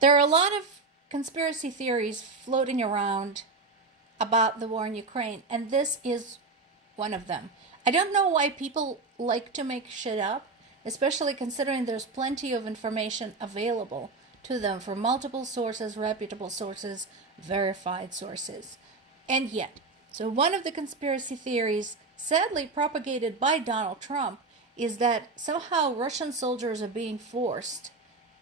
There are a lot of conspiracy theories floating around about the war in Ukraine, and this is one of them. I don't know why people like to make shit up, especially considering there's plenty of information available to them from multiple sources, reputable sources, verified sources. And yet, so one of the conspiracy theories, sadly propagated by Donald Trump, is that somehow Russian soldiers are being forced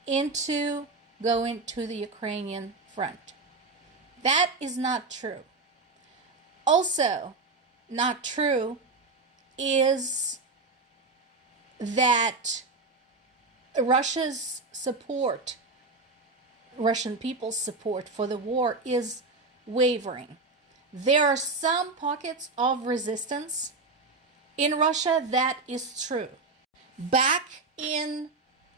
into going to the Ukrainian front. That is not true. Also, not true is that Russia's support, Russian people's support for the war is wavering. There are some pockets of resistance in Russia, that is true. Back in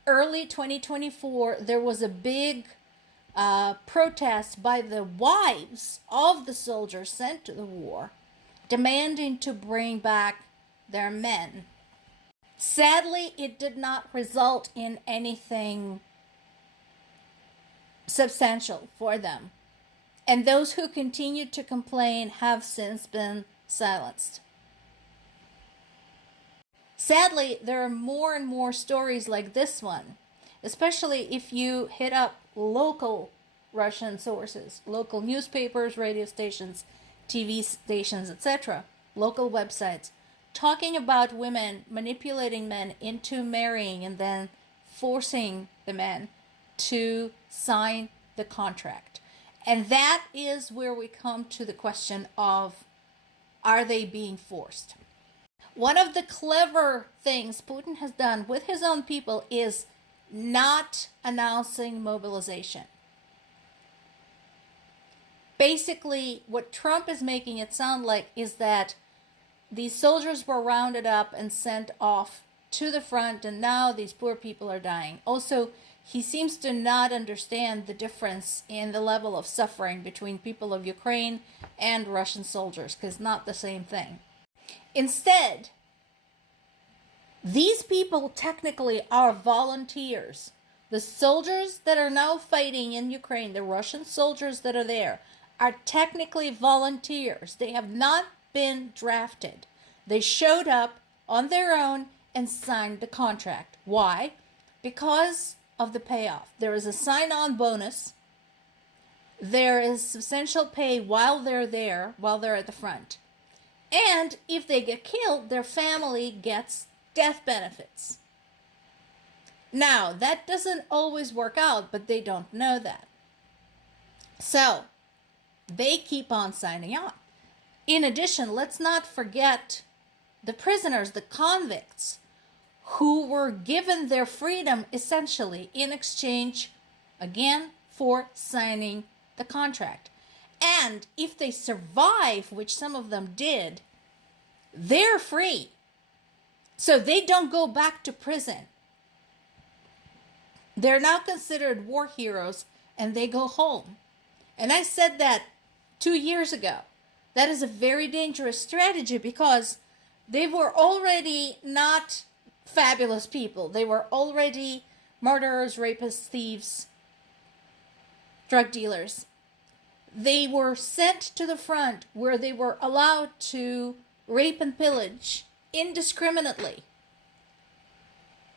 early 2024, there was a big protest by the wives of the soldiers sent to the war, demanding to bring back their men. Sadly, it did not result in anything substantial for them, and those who continued to complain have since been silenced. Sadly, there are more and more stories like this one, especially if you hit up local Russian sources, local newspapers, radio stations, TV stations, etc., local websites, talking about women manipulating men into marrying and then forcing the men to sign the contract. And that is where we come to the question of, are they being forced? One of the clever things Putin has done with his own people is not announcing mobilization. Basically, what Trump is making it sound like is that these soldiers were rounded up and sent off to the front, and now these poor people are dying. Also, he seems to not understand the difference in the level of suffering between people of Ukraine and Russian soldiers, because not the same thing. Instead, these people technically are volunteers. The soldiers that are now fighting in Ukraine, the Russian soldiers that are there, are technically volunteers. They have not been drafted. They showed up on their own and signed the contract. Why? Because of the payoff. There is a sign-on bonus. There is substantial pay while they're there, while they're at the front. And if they get killed, their family gets death benefits. Now, that doesn't always work out, but they don't know that. So, they keep on signing on. In addition, let's not forget the prisoners, the convicts, who were given their freedom essentially in exchange, again, for signing the contract. And if they survive, which some of them did, they're free. So they don't go back to prison. They're now considered war heroes and they go home. And I said that 2 years ago. That is a very dangerous strategy because they were already not fabulous people. They were already murderers, rapists, thieves, drug dealers. They were sent to the front where they were allowed to rape and pillage indiscriminately.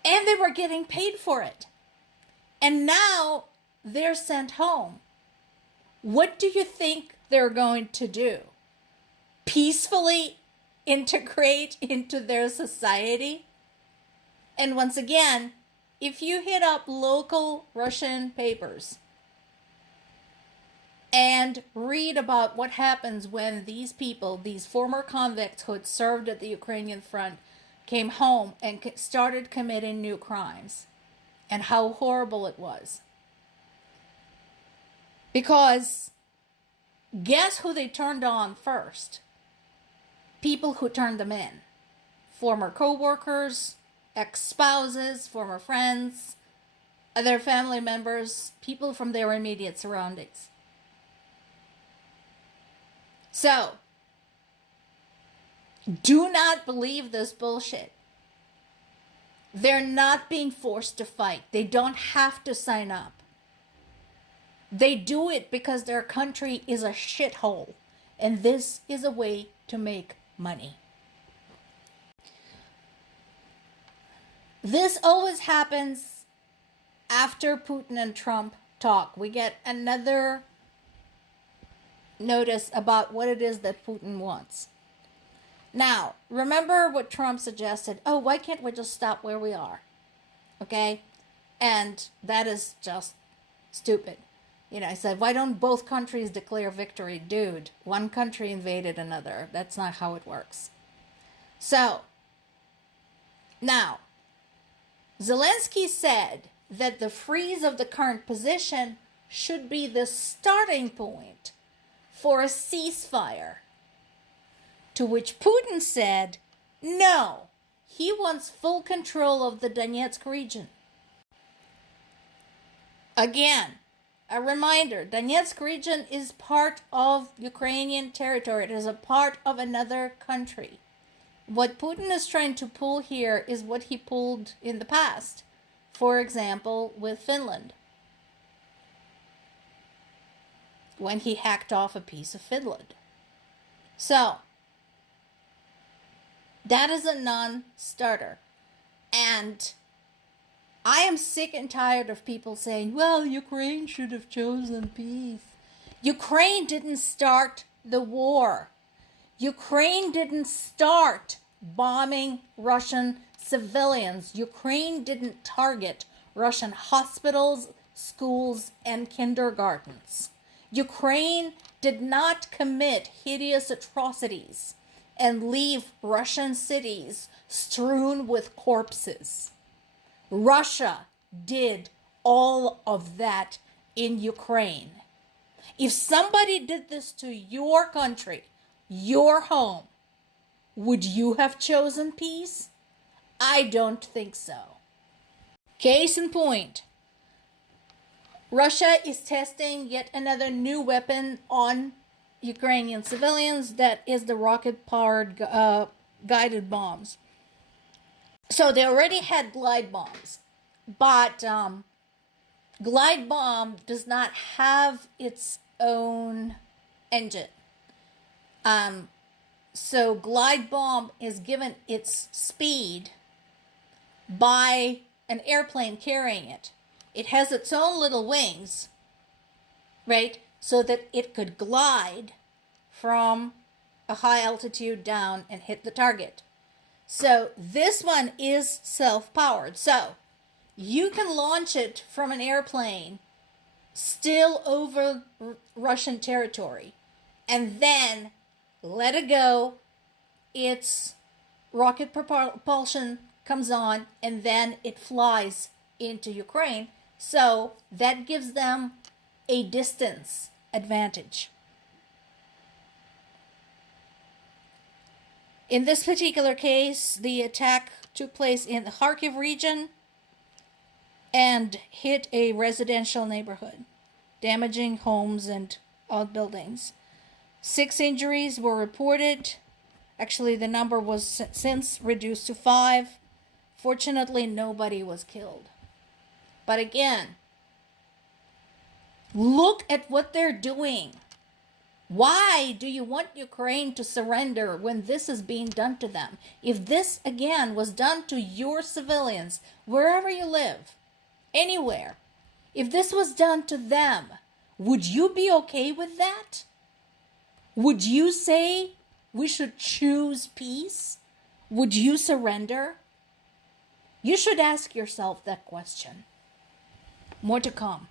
And they were getting paid for it. And now they're sent home. What do you think they're going to do? Peacefully integrate into their society? And once again, if you hit up local Russian papers and read about what happens when these people, these former convicts who had served at the Ukrainian front, came home and started committing new crimes, and how horrible it was. Because guess who they turned on first? People who turned them in. Former co-workers, ex-spouses, former friends, other family members, people from their immediate surroundings. So, do not believe this bullshit. They're not being forced to fight. They don't have to sign up. They do it because their country is a shithole. And this is a way to make money. This always happens after Putin and Trump talk. We get another notice about what it is that Putin wants. Now, remember what Trump suggested? Oh, why can't we just stop where we are? Okay? And that is just stupid. You know, I said, why don't both countries declare victory? Dude, one country invaded another. That's not how it works. So, now, Zelensky said that the freeze of the current position should be the starting point for a ceasefire. To which Putin said, no, he wants full control of the Donetsk region. Again, a reminder, Donetsk region is part of Ukrainian territory. It is a part of another country. What Putin is trying to pull here is what he pulled in the past. For example, with Finland. When he hacked off a piece of Finland. So, that is a non-starter. And I am sick and tired of people saying, well, Ukraine should have chosen peace. Ukraine didn't start the war. Ukraine didn't start bombing Russian civilians. Ukraine didn't target Russian hospitals, schools, and kindergartens. Ukraine did not commit hideous atrocities and leave Russian cities strewn with corpses. Russia did all of that in Ukraine. If somebody did this to your country, your home, would you have chosen peace? I don't think so. Case in point, Russia is testing yet another new weapon on Ukrainian civilians, that is the rocket-powered guided bombs. So they already had glide bombs, but glide bomb does not have its own engine. So glide bomb is given its speed by an airplane carrying it. It has its own little wings, right? So that it could glide from a high altitude down and hit the target. So this one is self-powered. So you can launch it from an airplane still over Russian territory and then let it go. Its rocket propulsion comes on and then it flies into Ukraine. So that gives them a distance advantage. In this particular case, the attack took place in the Kharkiv region and hit a residential neighborhood, damaging homes and outbuildings. 6 injuries were reported. Actually, the number was since reduced to 5. Fortunately, nobody was killed. But again, look at what they're doing. Why do you want Ukraine to surrender when this is being done to them? If this, again, was done to your civilians, wherever you live, anywhere, if this was done to them, would you be okay with that? Would you say we should choose peace? Would you surrender? You should ask yourself that question. More to come.